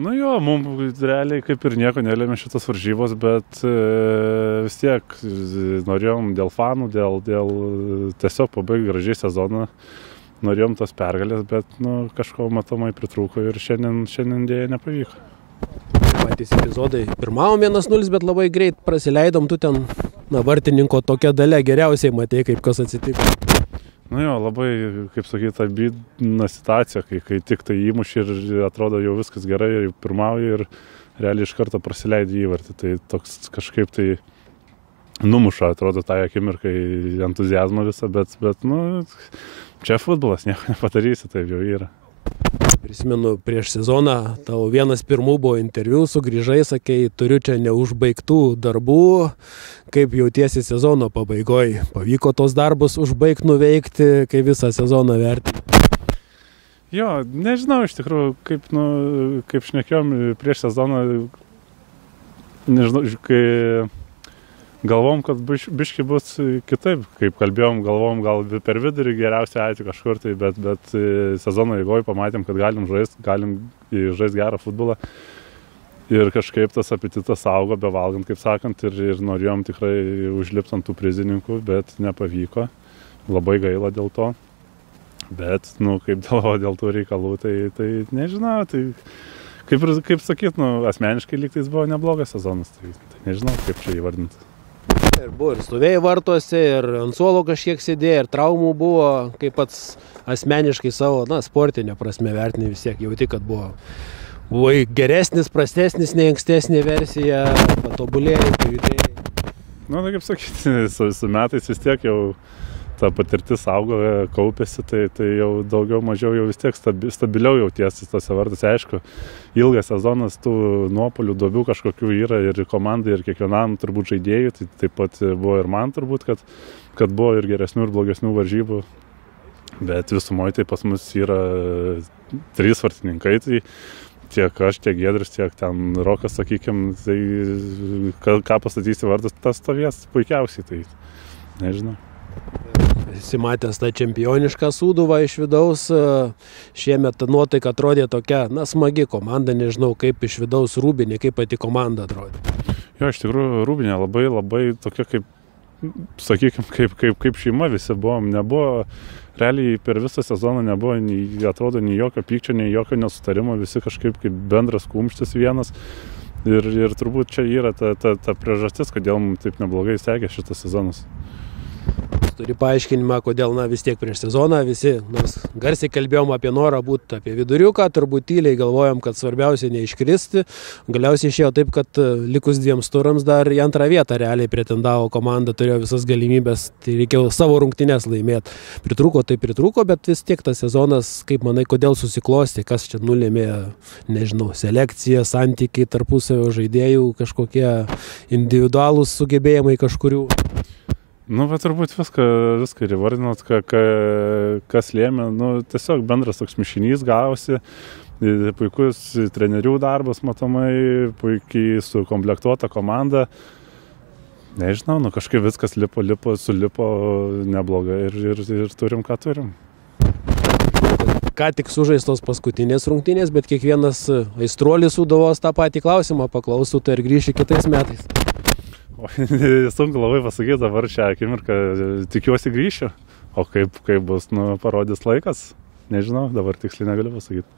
Nu jo, mums realiai kaip ir nieko nelėmė šitas varžybos, bet vis tiek norėjom dėl fanų, dėl tiesiog pabaigti gražiai sezoną, norėjom tos pergalės, bet kažko matomai pritrūko ir šiandien dėja nepavyko. Patys epizodai pirmavom 1-0, bet labai greit prasileidom, tu ten vartininko tokia dalia geriausiai matei, kaip kas atsitiko. Nu jo, labai, kaip sakyti, abydna situacija, kai tik tai įmuši ir atrodo jau viskas gerai, jau pirmauji ir realiai iš karto prasileidi įvartį. Tai toks kažkaip tai numuša, atrodo, tą akimirką entuziazmą visą, bet čia futbolas, nieko nepadarysi, taip jau yra. Prisimenu, prieš sezoną tavo vienas pirmų buvo interviu, sugrįžai, sakei, turiu čia neužbaigtų darbų, kaip jautiesi sezono pabaigoje. Pavyko tos darbus užbaigti, nuveikti, kai visą sezoną vertinti? Jo, nežinau, iš tikrųjų, kaip šnekėjom prieš sezoną, nežinau, kai galvom, kad biški bus kitaip, kaip kalbėjom, galvom gal per vidurį geriausia ateiti kažkur tai, bet sezono eigoje pamatėm, kad galim žaisti gerą futbolą ir kažkaip tas apetitas augo bevalgant, kaip sakant, ir norėjom tikrai užlipti ant tų prizininkų, bet nepavyko, labai gaila dėl to, bet, kaip dėl tų reikalų, tai nežinau, tai kaip sakyt, asmeniškai lyg tai buvo neblogas sezonas, tai nežinau, kaip čia įvardinti. Ir buvo ir stovėjai vartuose, ir ant suolo kažkiek sėdėjai, ir traumų buvo, kaip pats asmeniškai savo, sportinė prasme vertinai vis tiek, jauti, kad buvo geresnis, prastesnis nei ankstesnė versija, patobulėjai, pajudėjai. Tai kaip sakyti, su metais vis tiek jau ta patirtis augo, kaupėsi, tai jau daugiau mažiau jau vis tiek stabiliau jautiesi tose vartuose. Aišku, ilgas sezonas tų nuopuolių, duobių kažkokių yra ir komandai, ir kiekvienam turbūt žaidėjui, tai taip pat buvo ir man turbūt, kad buvo ir geresnių ir blogesnių varžybų, bet visumoje tai pas mus yra 3 vartininkai, tai tiek aš, tiek Giedrius, tiek ten Rokas, sakykime, tai ką pastatysi vartus, tas stovės puikiausiai, tai nežinau. Esi matęs tą čempionišką Sūduvą iš vidaus, šiemet nuotaika atrodė tokia, smagi komanda, nežinau, kaip iš vidaus Rūbinė, kaip pati komanda atrodė. Jo, iš tikrųjų, Rūbinė labai tokia, kaip, sakykime, kaip šeima visi buvom, nebuvo, realiai per visą sezoną nebuvo, atrodo, nei jokio pykčio, nei jokio nesutarimo, visi kažkaip kaip bendras kumštis vienas. Ir turbūt čia yra ta priežastis, kodėl mums taip neblogai sekė šitas sezonas. Turi paaiškinimą, kodėl vis tiek prieš sezoną visi, nors garsiai kalbėjom apie norą būti apie viduriuką, turbūt tyliai galvojom, kad svarbiausia neiškristi. Galiausiai išėjo taip, kad likus 2 turams dar į antrą vietą realiai pretendavo komanda, turėjo visas galimybės, tai reikėjo savo rungtynes laimėti. Pritrūko, bet vis tiek tas sezonas, kaip manai, kodėl susiklosti, kas čia nulėmė, nežinau, selekcija, santykiai tarpusavio žaidėjų, kažkokie individualūs sugebėjimai kažkurių. Bet turbūt viską ir įvardinot, kas lėmė, tiesiog bendras toks mišinys gavosi, puikus trenerių darbas matomai, puikiai sukomplektuota komanda, nežinau, kažkaip viskas sulipo neblogai ir turim, ką turim. Ką tik sužaistos paskutinės rungtynės, bet kiekvienas aistruolis Sūduvos tą patį klausimą paklausų, tai ir grįši kitais metais. Sunku labai pasakyti dabar šią akimirką, tikiuosi grįšiu, o kaip bus, parodys laikas, nežinau, dabar tiksliai negaliu pasakyti.